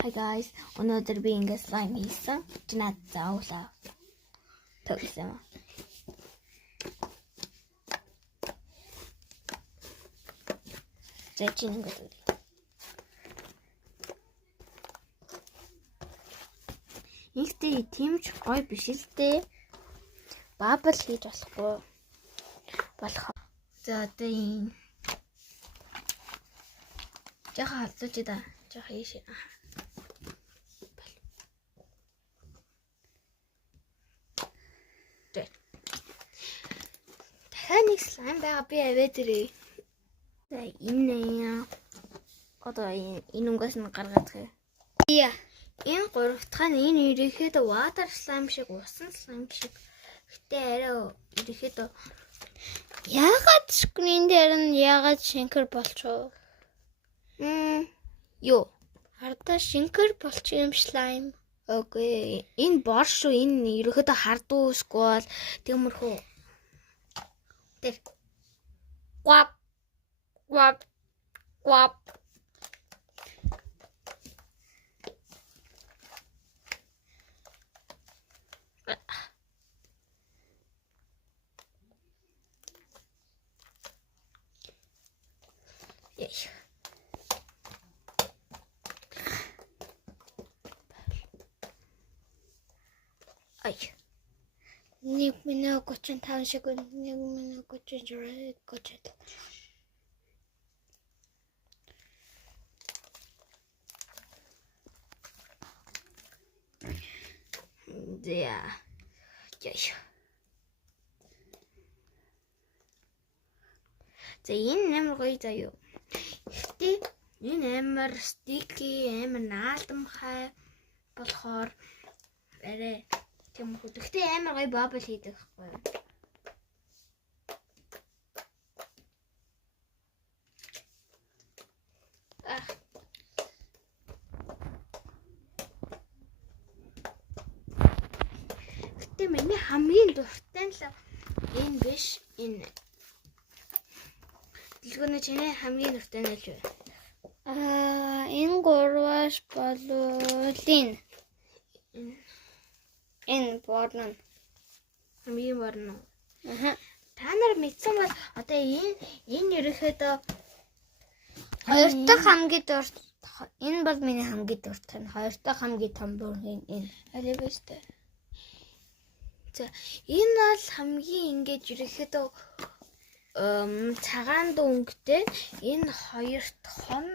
Hi guys, өнөөдөр би ингээд slime хийсэн. Чи надад заавлаа. Тэгсэн. Зэчин ингээд. Ихтэй тимч гой биш л дээ. Бабл хийж болохгүй. Болох. За одоо ийм жаха халдууч да. Жаха ийш. Дахиад нэг слайм байгаа би аваад ирээ. За энэ одоо энэ унгаас нь гаргаад хэ. Яа. Энэ гурав дахь нь энэ ирэхэд water slime шиг усан slime шиг. Гэтэ арай ирэхэд яагаад скрин дээр нь яагаад шинкер болчихоо? Юу? Хардаа шинкер болчих юм slime. Окей. Энэ бор шүү. Энэ ирэхэд хардуу эсвэл тиймэрхүү. Тэг. Гвап. Гвап. Гвап. Яй. Ай. 1 минут 35 секунд, 1 минут 36. Яа. Яй. За энэ амар гоё заяа. Гэтэ энэ амар стики, амар наалдамхай болохоор арай тиймэрхүү. Гэтэ амар гоё бабл хийдэг байхгүй. Гэтэ миний хамгийн дуртай нь л энэ биш, энэ дэлгүүрний чиний хамгийн дуртай нь л вэ? Энэ гурваш болвол энэ борно. Хамгийн борно. Та нар мэдсэн бол одоо энэ ерөөхдөө хоёр дахь хамгийн дуртай. Энэ бол миний хамгийн дуртай. Хоёр дахь хамгийн том бүр энэ. Аль биштэй. За энэ бол хамгийн ингэж ерөөхдөө цагаан өнгөтэй. Энэ хоёр том